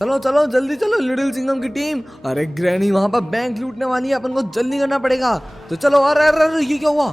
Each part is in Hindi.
चलो चलो जल्दी चलो लिटिल सिंघम की टीम। अरे ग्रैनी वहाँ पर बैंक लूटने वाली है, अपन को जल्दी करना पड़ेगा। तो चलो। अरे अरे अरे ये क्या हुआ?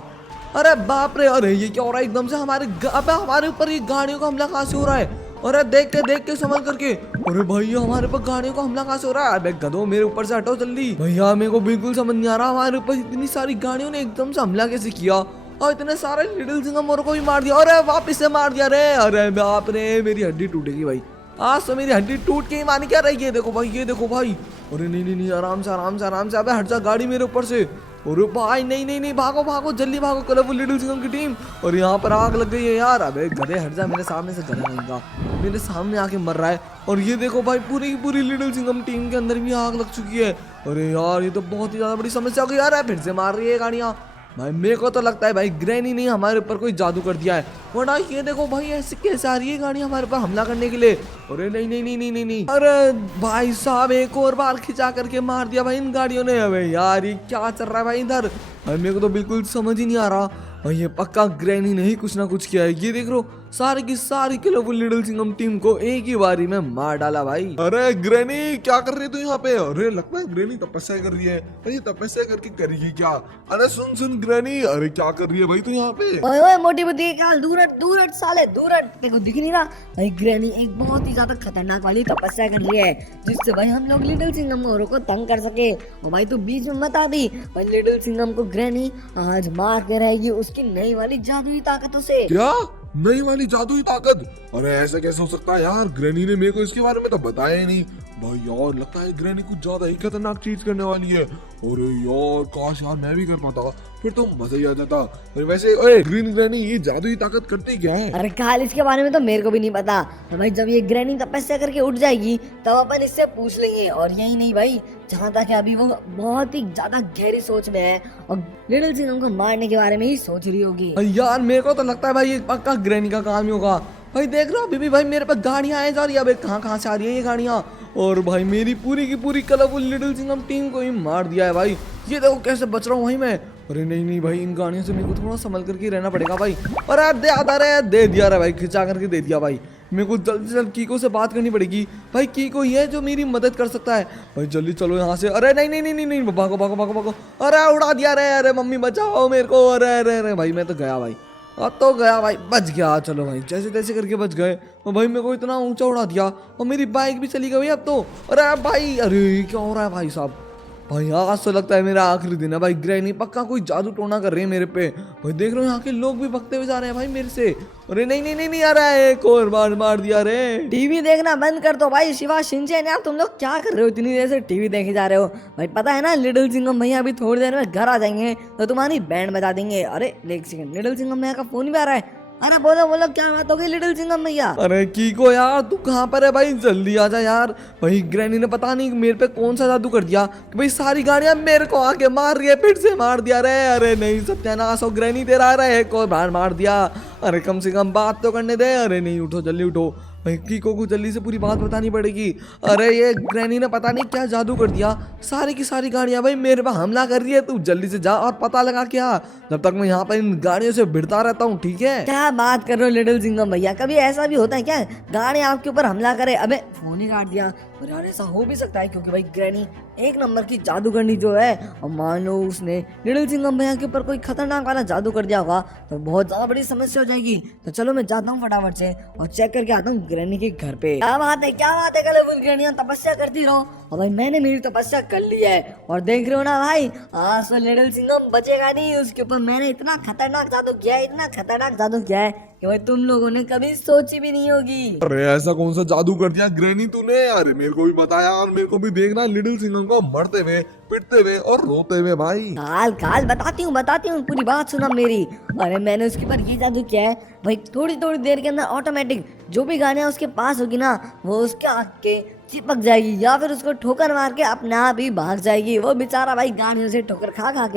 अरे बाप रे, अरे ये क्या हो रहा है? एकदम से हमारे ऊपर ये गाड़ियों का हमला कहाँ से हो रहा है? अरे देख के संभल करके। अरे भैया हमारे ऊपर गाड़ियों का हमला कहाँ से हो रहा है? अबे गधो मेरे ऊपर से हटो जल्दी। भैया मेरे को बिल्कुल समझ नहीं आ रहा, हमारे ऊपर इतनी सारी गाड़ियों ने एकदम से हमला कैसे किया और इतने सारे लिटिल सिंघम को भी मार दिया। अरे वापिस से मार दिया रे। अरे बाप रे, मेरी हड्डी टूटेगी भाई। आज तो मेरी हड्डी टूट के ही मानी क्या रही है। देखो भाई, ये देखो भाई। अरे नहीं नहीं नहीं, आराम से आराम से आराम से। अबे हट जा गाड़ी मेरे ऊपर से। अरे भाई नहीं नहीं नहीं, भागो भागो जल्दी भागो कलरफुल लिटिल सिंघम की टीम। और यहाँ पर आग लग गई है यार। अबे गधे हट जा मेरे सामने से, गधा नहीं का मेरे सामने आके मर रहा है। और ये देखो भाई, पूरी की पूरी लिटिल सिंघम टीम के अंदर भी आग लग चुकी है। अरे यार ये तो बहुत ही ज्यादा बड़ी समस्या हो गई यार। फिर से मार रही है गाड़ियाँ भाई। मेरे को तो लगता है भाई ग्रैनी ने हमारे ऊपर कोई जादू कर दिया है, वरना ये देखो भाई ऐसे कैसे आ रही है गाड़ी हमारे ऊपर हमला करने के लिए। अरे नहीं नहीं नहीं नहीं नहीं नहीं। अरे भाई साहब एक और बार खिंचा करके मार दिया भाई इन गाड़ियों ने। अबे यार ये क्या चल रहा है भाई इधर? भाई मेरे को तो बिल्कुल समझ ही नहीं आ रहा भाई, ये पक्का ग्रैनी ने ही कुछ ना कुछ किया है। ये देख लो सारी की सारी कलरफुल लिटिल सिंघम टीम को एक ही बारी में मार डाला भाई। अरे ग्रैनी क्या कर रही है तू यहाँ पे? अरे लगता है ग्रैनी तपस्या कर रही है। अरे तपस्या करके करेगी क्या? अरे सुन सुन ग्रैनी, अरे क्या कर रही है भाई तू यहाँ पे? ओए ओए मोटी बुद्धि का दूर हट दूर हट साले दूर हट। देखो दिख नहीं रहा भाई, ग्रैनी एक बहुत ही ज्यादा खतरनाक वाली तपस्या कर रही है जिससे भाई हम लोग लिटिल सिंघम को तंग कर सके। और भाई तू बीच में मत आ भी भाई, लिटिल सिंघम को ग्रैनी आज मार के रहेगी उसकी नई वाली जादुई ताकतों से। क्या नई वाली जादुई ताकत? अरे ऐसा कैसे हो सकता है यार? ग्रैनी ने मेरे को इसके बारे में तो बताया ही नहीं भाई। यार लगता है ग्रैनी कुछ ज्यादा ही खतरनाक चीज करने वाली है। अरे यार काश यार मैं भी कर पाता, फिर तो मजा ही आ जाता। अरे वैसे ओए ग्रीन ग्रैनी ये जादुई ताकत करती क्या है? अरे काल इसके बारे में तो मेरे को भी नहीं पता। तो भाई जब ये ग्रैनी तपस्या करके उठ जाएगी तब अपन इससे पूछ लेंगे। और यही नहीं भाई, जहाँ तक अभी वो बहुत ही ज्यादा गहरी सोच में है और लिटिल सिंघम को मारने के बारे में ही सोच रही होगी। यार मेरे को तो लगता है भाई ये पक्का ग्रैनी का काम ही होगा। भाई देख रहा अभी भी भाई मेरे पास गाड़ियां आए जा रही है। अबे कहाँ कहाँ से आ रही है ये गाड़ियां? और भाई मेरी पूरी की पूरी कलरफुल लिटिल सिंघम टीम को ही मार दिया है भाई। ये देखो कैसे बच रहा हूँ भाई मैं। अरे नहीं नहीं भाई, इन गाड़ियों से मेरे को थोड़ा संभल करके रहना पड़ेगा भाई। और यार दे दिया रे भाई, खिंचा करके दे दिया भाई। मेरे को जल्दी से जल्द कीको से बात करनी पड़ेगी भाई। कीको ही है जो मेरी मदद कर सकता है भाई। जल्दी चलो यहाँ से। अरे नहीं नहीं नहीं नहीं नहीं, भागो भागो भागो भागो। अरे उड़ा दिया रे। अरे मम्मी बचाओ मेरे को। अरे अरे अरे भाई मैं तो गया भाई, अब तो गया भाई, बच गया। चलो भाई जैसे तैसे करके बच गए। और भाई मेरे को इतना ऊंचा उड़ा दिया और मेरी बाइक भी चली गई भाई अब तो। अरे भाई, अरे क्या हो रहा है भाई साहब? भाई आज तो लगता है मेरा आखिरी दिन है भाई। ग्रैनी पक्का कोई जादू टोना कर रही है मेरे पे भाई। देख रहे हो यहाँ के लोग भी भगते हुए जा रहे हैं भाई मेरे से। अरे नहीं नहीं नहीं नहीं, आ रहा है एक और बार मार दिया रे। टीवी देखना बंद कर दो भाई। शिवा शिनचैन यार तुम लोग क्या कर रहे हो? इतनी देर से टीवी देखे जा रहे हो भाई। पता है ना लिटिल सिंघम भैया अभी थोड़ी देर में घर आ जाएंगे तो तुम्हारी बैंड बजा देंगे। अरे एक सेकंड, लिटिल सिंघम भैया का फोन भी आ रहा है। अरे बोलो बोलो क्या बात हो गई लिटिल सिंघम भैया? अरे कीको यार तू कहाँ पर है भाई? जल्दी आ जा यार। भाई ग्रैनी ने पता नहीं मेरे पे कौन सा जादू कर दिया कि भाई सारी गाड़ियां मेरे को आके मार रही है, फिर से मार दिया रे। अरे नहीं सत्यानाश हो, ग्रैनी तेरा रहा एक और बार मार दिया। अरे कम से कम बात तो करने दे। अरे नहीं, उठो जल्दी उठो भाई, कीको को जल्दी से पूरी बात बतानी पड़ेगी। अरे ये ग्रैनी ने पता नहीं क्या जादू कर दिया, सारी की सारी गाड़ियां भाई मेरे पे हमला कर रही है। तू जल्दी से जा और पता लगा क्या, जब तक मैं यहाँ पर इन गाड़ियों से भिड़ता रहता हूँ। ठीक है? क्या बात कर रहे हो लिटिल सिंघम भैया? कभी ऐसा भी होता है क्या गाड़ी आपके ऊपर हमला करे? अबे फोन ही काट दिया। और यार ऐसा हो भी सकता है क्योंकि भाई ग्रैनी एक नंबर की जादूगरनी जो है, और मान लो उसने लिटिल सिंघम भैया के ऊपर कोई खतरनाक वाला जादू कर दिया होगा तो बहुत ज्यादा बड़ी समस्या हो जाएगी। तो चलो मैं जाता हूँ फटाफट से और चेक करके आता हूँ ग्रैनी के घर पे। क्या बात है कलरफुल ग्रैनियां तपस्या करती रहो। और भाई मैंने मेरी तपस्या कर ली है और देख रहे हो ना भाई, आज तो लिटिल सिंघम बचेगा नहीं। उसके ऊपर मैंने इतना खतरनाक जादू किया है, इतना खतरनाक जादू किया है कि भाई तुम लोगों ने कभी सोची भी नहीं होगी। अरे ऐसा कौन सा जादू कर दिया ग्रैनी तूने? अरे मेरे को भी बताया और मेरे को भी देखना लिटिल सिंघम को मरते हुए, पिटते हुए और रोते हुए भाई। काल बताती हूँ पूरी बात सुना मेरी। अरे मैंने उसके ऊपर ये जादू किया है भाई, थोड़ी थोड़ी देर के अंदर ऑटोमेटिक जो भी गाड़ियां उसके पास होगी ना वो उसके आके चिपक जाएगी या फिर उसको ठोकर मार के अपने आप ही भाग जाएगी। वो बेचारा भाई गाड़ियों से ठोकर खा खा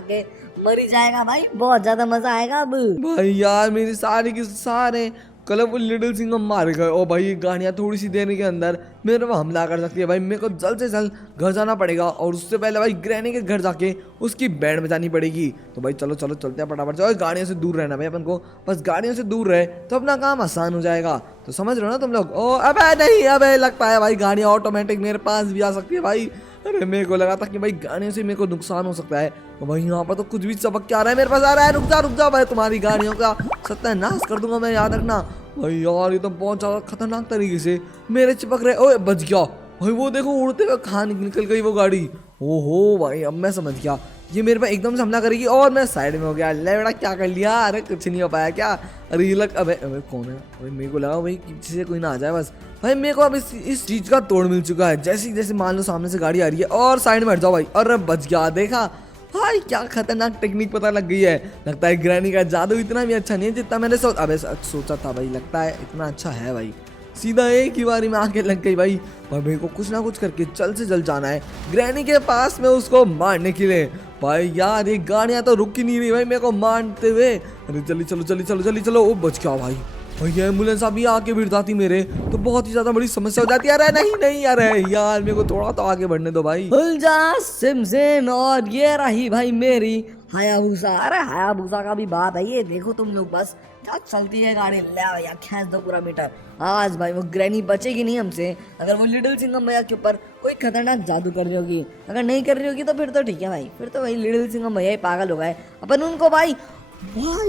के मर ही जाएगा भाई। बहुत ज्यादा मजा आएगा अब। भाई यार मेरी सारी की सारे कलरफुल लिटिल सिंघम मारे गए। ओ भाई ये गाड़ियाँ थोड़ी सी देर के अंदर मेरे पे हमला कर सकती है भाई। मेरे को जल्द से जल्द घर जाना पड़ेगा और उससे पहले भाई ग्रैनी के घर जाके उसकी बैंड बजानी पड़ेगी। तो भाई चलो चलो चलते हैं फटाफट से। गाड़ियों से दूर रहना भाई अपन को, बस गाड़ियों से दूर रहे तो अपना काम आसान हो जाएगा। तो समझ रहे हो ना तुम लोग। ओ अबे नहीं, अबे लगता है भाई गाड़ियाँ ऑटोमेटिक मेरे पास भी आ सकती है भाई। अरे मेरे को लगा था कि भाई गाड़ियों से मेरे को नुकसान हो सकता है। तो भाई यहाँ पर तो कुछ भी चमक के आ रहा है मेरे पास। आ रहा है, रुक जा भाई, तुम्हारी गाड़ियों का सत्यानाश कर दूंगा मैं, याद रखना। भाई यार ये तो बहुत ज्यादा खतरनाक तरीके से मेरे चिपक रहे। ओए बच गया भाई, वो देखो उड़ते हुए कहाँ निकल गई वो गाड़ी। ओहो भाई अब मैं समझ गया, ये मेरे पे एकदम से हमला करेगी और मैं साइड में हो गया। ले बेटा क्या कर लिया, अरे कुछ नहीं हो पाया क्या। अरे ये लग, अबे अबे कौन है भाई, मेरे को लगा भाई पीछे से कोई ना आ जाए बस। भाई मेरे को अब इस चीज का तोड़ मिल चुका है। जैसे जैसे मान लो सामने से गाड़ी आ रही है और साइड में हट जाओ भाई। अरे बच गया, देखा भाई क्या खतरनाक टेक्निक पता लग गई है। लगता है ग्रैनी का जादू इतना भी अच्छा नहीं है जितना मैंने सोचा था भाई। लगता है इतना अच्छा है भाई, सीधा एक ही बारी में आके लग गई भाई। और मेरे को कुछ ना कुछ करके जल्द से जल्द जाना है ग्रैनी के पास में उसको मारने के लिए। भाई यार ये गाड़ियाँ तो रुक ही नहीं रही भाई मेरे को मारते हुए। अरे जल्दी चलो। ओ बच गया भाई। ये एम्बुलेंस अभी आके भिड़ जाती मेरे तो बहुत ही ज्यादा बड़ी समस्या हो जाती है। अरे नहीं अरे यार मेरे को थोड़ा तो आगे बढ़ने दो भाई। उलझा सिमसिम और ये रही भाई मेरी हायाबुसा। अरे हायाबुसा का भी बात है, ये देखो तुम लोग बस क्या चलती है गाड़ी। ले भैया खींच दो पूरा मीटर। आज भाई वो ग्रैनी बचेगी नहीं हमसे अगर वो लिटिल सिंघम भैया के ऊपर कोई खतरनाक जादू कर रही होगी। अगर नहीं कर रही होगी तो फिर तो ठीक है भाई, फिर तो भाई लिटिल सिंघम भैया ही पागल हो गए। अपन उनको भाई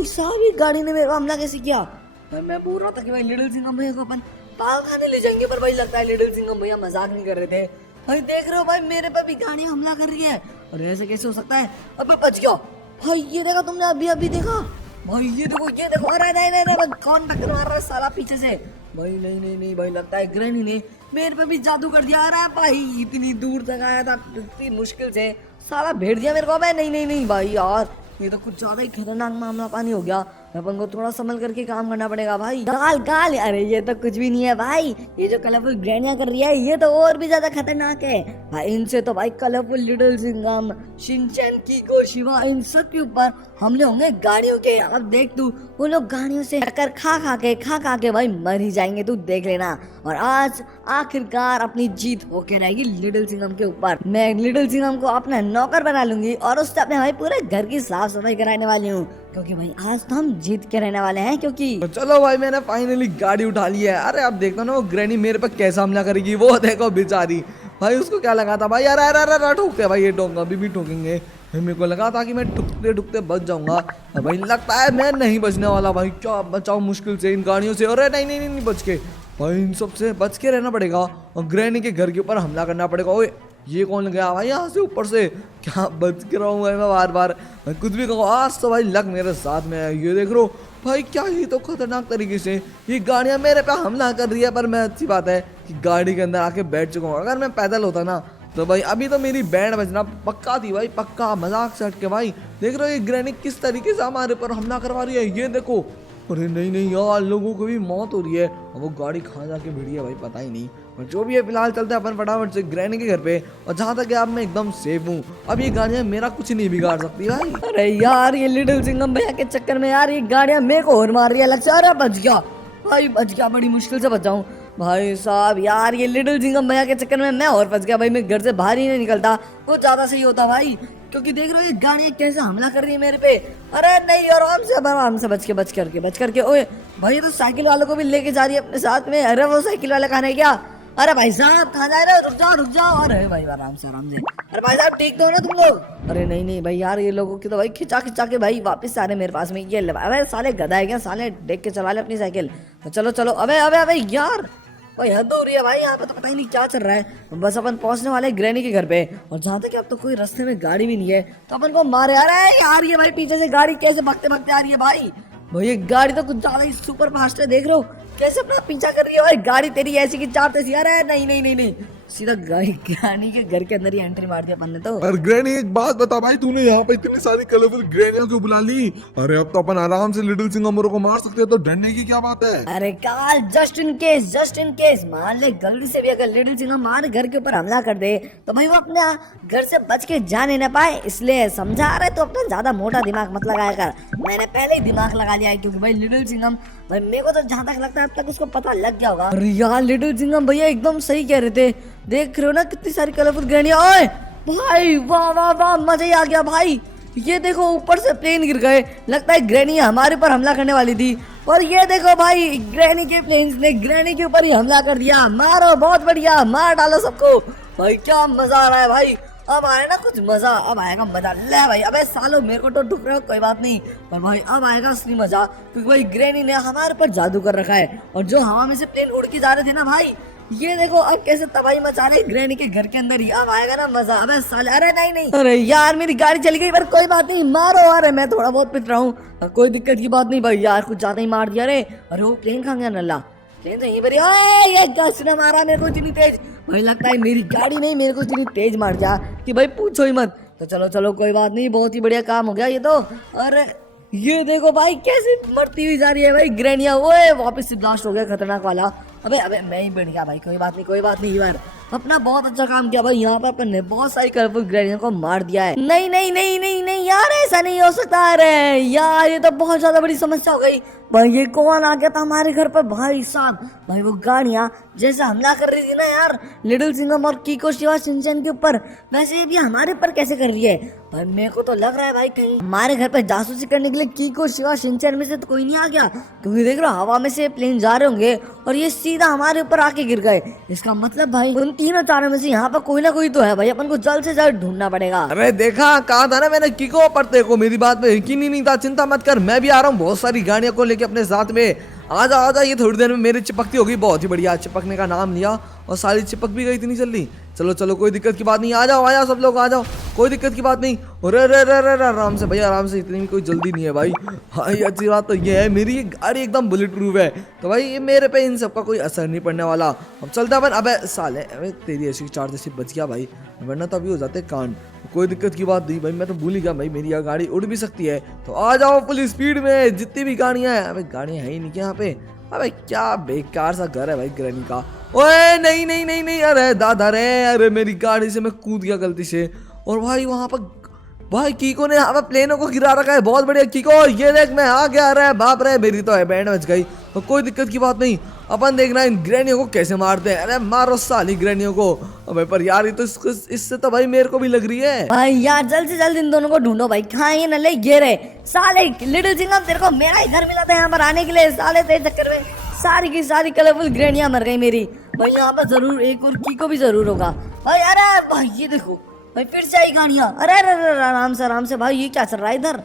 सारी गाड़ी ने मेरे को हमला कैसे किया। भाई मैं बोल रहा था कि भाई लिटिल सिंघम भैया को अपन पाल खाने ले जाएंगे, पर भाई लगता है लिटिल सिंघम भैया मजाक नहीं कर रहे थे। भाई देख रहे हो भाई मेरे पे भी गाड़ियां हमला कर रही है और ऐसे कैसे हो सकता है। अब बच गया भाई, ये देखा तुमने अभी देखा भाई, ये देखो। अरे नहीं कौन टक्कर मार रहा है साला पीछे से। भाई नहीं भाई लगता है ग्रैनी ने मेरे पे भी जादू कर दिया। अरे भाई इतनी दूर तक आया था इतनी मुश्किल से, साला भेड़ दिया मेरे को। भाई नहीं भाई यार ये तो कुछ ज्यादा ही खतरनाक मामला पानी हो गया। अपन को थोड़ा संभल करके काम करना पड़ेगा भाई। गाल अरे ये तो कुछ भी नहीं है भाई, ये जो कलरफुल ग्रैनियां कर रही है ये तो और भी ज्यादा खतरनाक है भाई। इनसे तो भाई colourful little Singham, Shinchan, Kiko, Shiva इन सब के ऊपर हमले होंगे गाड़ियों के। अब देख तू वो लोग गाड़ियों से टक्कर खा के भाई मर ही जाएंगे, तू देख लेना। और आज आखिरकार अपनी जीत होके रहेगी लिटिल सिंघम के ऊपर। मैं लिटिल सिंघम को अपना नौकर बना लूंगी और उससे अपने भाई पूरे घर की साफ सफाई कराने वाली हूँ, क्योंकि भाई आज तो हम जीत के रहने वाले हैं। क्योंकि तो चलो भाई मैंने फाइनली गाड़ी उठा ली है। अरे अब देखो ना वो ग्रैनी मेरे पर कैसा हमला करेगी, वो देखो बेचारी। भाई उसको क्या लगा था भाई, अरे ठोकते भाई, ये ठोंगा अभी भी ठोकेंगे। मेरे को लगा था कि मैं ठुकते बच जाऊंगा, भाई लगता है मैं नहीं बचने वाला भाई। क्या बचाऊं मुश्किल से इन गाड़ियों से। अरे नहीं बच के भाई, इन सब से बच के रहना पड़ेगा और ग्रैनी के घर के ऊपर हमला करना पड़ेगा। ओए ये कौन गया भाई यहाँ से ऊपर से, क्या बच के रहूँ मैं बार कुछ भी कहो। आज तो भाई लग मेरे साथ में है। ये देख लो भाई क्या ही तो खतरनाक तरीके से ये गाड़ियाँ मेरे पे हमला कर रही है। पर मैं अच्छी बात है कि गाड़ी के अंदर आके बैठ चुका हूँ। अगर मैं पैदल होता ना तो भाई अभी तो मेरी बैंड बजना पक्का थी भाई, पक्का। मजाक से हट के भाई देख रहे हो ये ग्रैनी किस तरीके से हमारे ऊपर हमला करवा रही है, ये देखो। अरे नहीं यार लोगों को भी मौत हो रही है और वो गाड़ी कहाँ जाके भिड़ी है भाई पता ही नहीं। और जो भी है फिलहाल चलते हैं अपन फटाफट से ग्रैनी के घर पे। और जहाँ तक अब मैं एकदम सेफ हूँ, अब ये गाड़ियाँ मेरा कुछ नहीं बिगाड़ सकती भाई। अरे यार ये लिटिल सिंघम भैया के चक्कर में यार ये गाड़ियाँ मेरे को और मार रही है लगता है। अरे बच गया, बड़ी मुश्किल से बच जाऊँ भाई साहब। यार ये लिटिल सिंघम भैया के चक्कर में मैं और फंस गया भाई। मैं घर से बाहर ही नहीं निकलता, वो ज्यादा सही होता भाई, क्योंकि देख रहे हो ये गाड़ियाँ कैसे हमला कर रही है मेरे पे। अरे नहीं आराम से बच करके। ओए भाई ये तो साइकिल वालों को भी लेके जा रही है अपने साथ में। अरे वो साइकिल वाला कहाँ है क्या। अरे भाई साहब कहाँ जा रहे हो, रुक जाओ। अरे भाई आराम से। अरे भाई साहब ठीक तो हो ना तुम लोग। अरे नहीं भाई यार ये लोगों की तो भाई खिंचा के भाई वापस आ रहे मेरे पास में। ये अबे साले गधा है क्या, साले देख के चला ले अपनी साइकिल। तो चलो। अबे यार भाई हद हो रही है भाई, यहाँ पे तो पता ही नहीं क्या चल रहा है। बस अपन पहुंचने वाले ग्रैनी के घर पे और जहाँ तक अब तो कोई रास्ते में गाड़ी भी नहीं है तो अपन को मारे। अरे यार ये भाई पीछे से गाड़ी कैसे भागते आ रही है भाई ये गाड़ी तो कुछ ज्यादा ही सुपर फास्ट है। देख रहे हो कैसे अपना पीछा कर रही है भाई। गाड़ी तेरी ऐसी की चार तैसी। अरे नहीं सीधा ग्रैनी के घर के अंदर ही एंट्री मार दिया अपन ने तो। और ग्रैनी एक बात बता भाई, तूने यहाँ पे इतनी सारी कलरफुल ग्रैनियों क्यों बुला ली। अरे अब तो अपन आराम से लिटिल सिंघम को मार सकते हैं, तो डरने की क्या बात है। अरे काल जस्ट इन केस मान ले गलती से भी अगर लिटिल सिंघम हमारे घर के ऊपर हमला कर दे तो भाई वो अपने घर से बच के जाने न पाए, इसलिए समझा रहे तो अपना ज्यादा मोटा दिमाग मत लगाया कर। मैंने पहले ही दिमाग लगा लिया है, क्योंकि भाई लिटिल सिंघम भाई मेरे को तो जहाँ तक लगता है अब तक उसको पता लग गया होगा। अरे यार लिटिल चिंगम भैया एकदम सही कह रहे थे, देख रहे हो ना कितनी सारी कलरफुल ग्रहणियां। ओए भाई वाह वाह वाह, मजा ही आ गया भाई। ये देखो ऊपर से प्लेन गिर गए, लगता है ग्रैनी हमारे ऊपर हमला करने वाली थी। और ये देखो भाई ग्रैनी के प्लेन्स ने ग्रैनी के ऊपर ही हमला कर दिया। मारो, बहुत बढ़िया, मार डालो सबको। भाई क्या मजा आ रहा है भाई, अब आया ना कुछ मजा, अब आएगा मजा। ले भाई, अबे सालो मेरे को तो दुख रहा है, कोई बात नहीं, पर भाई अब आएगा असली मजा, क्योंकि भाई ग्रैनी ने हमारे ऊपर जादू कर रखा है। और जो हवा में से प्लेन उड़ के जा रहे थे ना भाई, ये देखो अब कैसे तबाही मचा रहे ग्रैनी के घर के अंदर ही। अब आएगा ना मजा। अबे साले, अरे नहीं नहीं, अरे यार मेरी गाड़ी चली गई, पर कोई बात नहीं, मारो। अरे मैं थोड़ा बहुत पिट रहा हूँ, कोई दिक्कत की बात नहीं भाई। यार कुछ ज्यादा ही मार दिया रे। अरे वो प्लेन कहाँ गया नल्ला, प्लेन तो यहीं पर ही। ये गस ने मारा मेरे को इतनी तेज, भाई लगता है मेरी गाड़ी नहीं मेरे को इतनी तेज मार दिया कि भाई पूछो ही मत। तो चलो चलो कोई बात नहीं, बहुत ही बढ़िया काम हो गया ये तो। अरे ये देखो भाई कैसे मरती हुई जा रही है भाई ग्रैनिया। ओए वापस से ब्लास्ट हो गया खतरनाक वाला। अबे अबे मैं ही बढ़ गया भाई, कोई बात नहीं कोई बात नहीं, यार अपना बहुत अच्छा काम किया भाई। यहाँ पर अपन ने बहुत सारी कलरफुल ग्रैनियों को मार दिया है। नहीं नहीं नहीं नहीं नहीं यार, ऐसा नहीं हो सकता। अरे यार ये तो बहुत ज्यादा बड़ी समस्या हो गई भाई। ये कौन आ गया था हमारे घर पर भाई साहब? भाई वो गाड़ियाँ जैसे हमला कर रही थी ना यार लिटिल सिंघम और कीको शिवा शिनचैन के ऊपर, वैसे ये भी हमारे ऊपर कैसे कर रही है भाई? मेरे को तो लग रहा है भाई कहीं हमारे घर पर जासूसी करने के लिए कीको शिवा शिनचैन में से तो कोई नहीं आ गया, क्योंकि देख रहे हो हवा में से प्लेन जा रहे होंगे और ये सीधा हमारे ऊपर आके गिर गए। इसका मतलब भाई उन तीनों चारों में से यहाँ पर कोई ना कोई तो है भाई, अपन को जल्द से जल्द ढूंढना पड़ेगा। अबे देखा, कहा था ना मैंने कीको, पर तेरे को मेरी बात पे यकीन ही नहीं था। चिंता मत कर, मैं भी आ रहा हूँ बहुत सारी गाड़ियों को लेके अपने साथ में। आजा आजा, ये थोड़ी देर में मेरी चिपकती होगी। बहुत ही बढ़िया, चिपकने का नाम लिया और सारी चिपक भी गई इतनी जल्दी। चलो चलो कोई दिक्कत की बात नहीं, आ जाओ सब लोग आ जाओ, कोई दिक्कत की बात नहीं। अरे रे रे रे आराम से भैया, आराम से, इतनी भी कोई जल्दी नहीं है भाई। हाँ ये अच्छी बात तो ये है, मेरी ये गाड़ी एकदम बुलेट प्रूफ है, तो भाई ये मेरे पे इन सबका कोई असर नहीं पड़ने वाला। अब चलता अपन। अबे साले, अबे तेरी ऐसी चार्ज ऐसी बच गया भाई, वरना तो अभी हो जाते कांड। कोई दिक्कत की बात नहीं भाई, मैं तो भूल ही गया भाई मेरी यह गाड़ी उड़ भी सकती है। तो आ जाओ फुल स्पीड में, जितनी भी गाड़ियाँ हैं। अबे गाड़ियाँ है ही नहीं क्या यहाँ पे? अबे क्या बेकार सा घर है भाई ग्रैनी का। ओए नहीं नहीं नहीं नहीं, अरे दादा रे, अरे मेरी गाड़ी से मैं कूद गया गलती से। और भाई वहां पर भाई कीको ने हमें प्लेनों को गिरा रखा है। बहुत बढ़िया कीको, ये देख मैं आ गया। अरे बाप रे, मेरी तो है बैंड बच गई। तो कोई दिक्कत की बात नहीं, अपन देखना इन ग्रैनियों को कैसे मारते हैं। अरे मारो साली ग्रैनियों को। अबे पर यार ये तो इससे तो भाई मेरे को भी लग रही है भाई। यार जल्द से जल्द इन दोनों को ढूंढो भाई, कहाँ ये नल्ले ये रहे साले। लिटिल सिंघम तेरे को मेरा ही घर मिला था यहाँ पर आने के लिए, साले तेरे चक्कर में सारी की सारी कलरफुल ग्रैनियां मर गई मेरी भाई। यहाँ पर जरूर एक और कीको भी जरूर होगा भाई। अरे भाई ये देखो भाई फिर से आई गाड़ियाँ। अरे अरे आराम से भाई, ये क्या चल रहा है इधर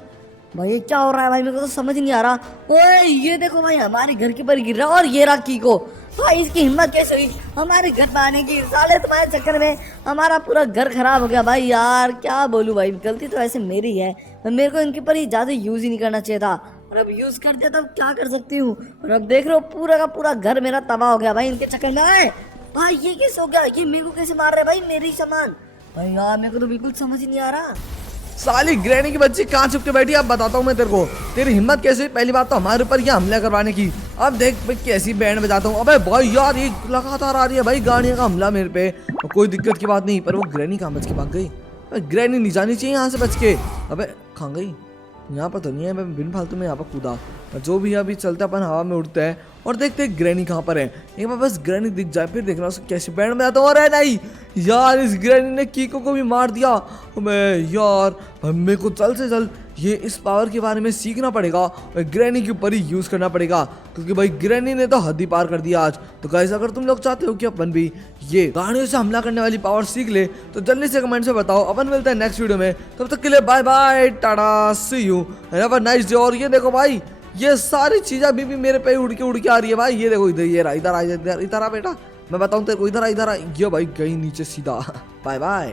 भाई? ये क्या हो रहा है भाई, मेरे को तो समझ नहीं आ रहा। ओए ये देखो भाई हमारे घर के ऊपर गिर रहा है, और ये रहा कीको भाई। इसकी हिम्मत कैसे हुई हमारे घर पर आने की? साले तुम्हारे चक्कर में हमारा पूरा घर खराब हो गया भाई। यार क्या बोलूं भाई, गलती तो ऐसे मेरी है, मेरे को इनके ऊपर ही ज्यादा यूज ही नहीं करना चाहिए था। और अब यूज कर दिया तो अब क्या कर सकती हूँ। और अब देख रहे हो पूरा का पूरा घर मेरा तबाह हो गया भाई इनके चक्कर में। आए भाई ये कैसे हो गया? ये मेरे को कैसे मार रहे भाई मेरी सामान? भाई यार मेरे को तो बिल्कुल समझ ही नहीं आ रहा। साली ग्रैनी की बच्ची कहाँ छुप के बैठी? अब बताता हूँ मैं तेरे को, तेरी हिम्मत कैसे हुई? पहली बात तो हमारे ऊपर ये हमला करवाने की। अब देख मैं कैसी बैंड बजाता हूँ। अबे भाई यार ये लगातार आ रही है भाई गाड़ियों का हमला मेरे पे। कोई दिक्कत की बात नहीं, पर वो ग्रैनी कहाँ बच के भाग गई? ग्रैनी नहीं जानी चाहिए यहाँ से बच के। अबे कहाँ गई? यहाँ पर तो नहीं है, मैं बिन फालतू में यहाँ पर कूदा। जो भी अभी चलते अपन हवा में उड़ते हैं और देखते हैं ग्रैनी कहाँ पर है। एक बार बस ग्रैनी दिख जाए फिर देखना उसको कैसे बैंड में आता हूँ। अरे नहीं यार, इस ग्रैनी ने कीको को भी मार दिया। मैं यार मेरे को जल्द से जल्द ये इस पावर के बारे में सीखना पड़ेगा और ग्रैनी के ऊपर ही यूज करना पड़ेगा, क्योंकि भाई ग्रैनी ने तो हद ही पार कर दिया आज। तो गाइस अगर तुम लोग चाहते हो कि अपन भी ये गाड़ियों से हमला करने वाली पावर सीख ले तो जल्दी से कमेंट से बताओ। अपन मिलते हैं नेक्स्ट वीडियो में, तब तक के लिए bye bye, tata, see you, have a nice day. और ये देखो भाई ये सारी चीजें अभी भी मेरे पे उड़ के आ रही है भाई। ये देखो इधर, ये रहा, इधर आ बेटा, मैं बताऊं तेरे को, इधर आ, ये भाई गई नीचे सीधा। Bye bye.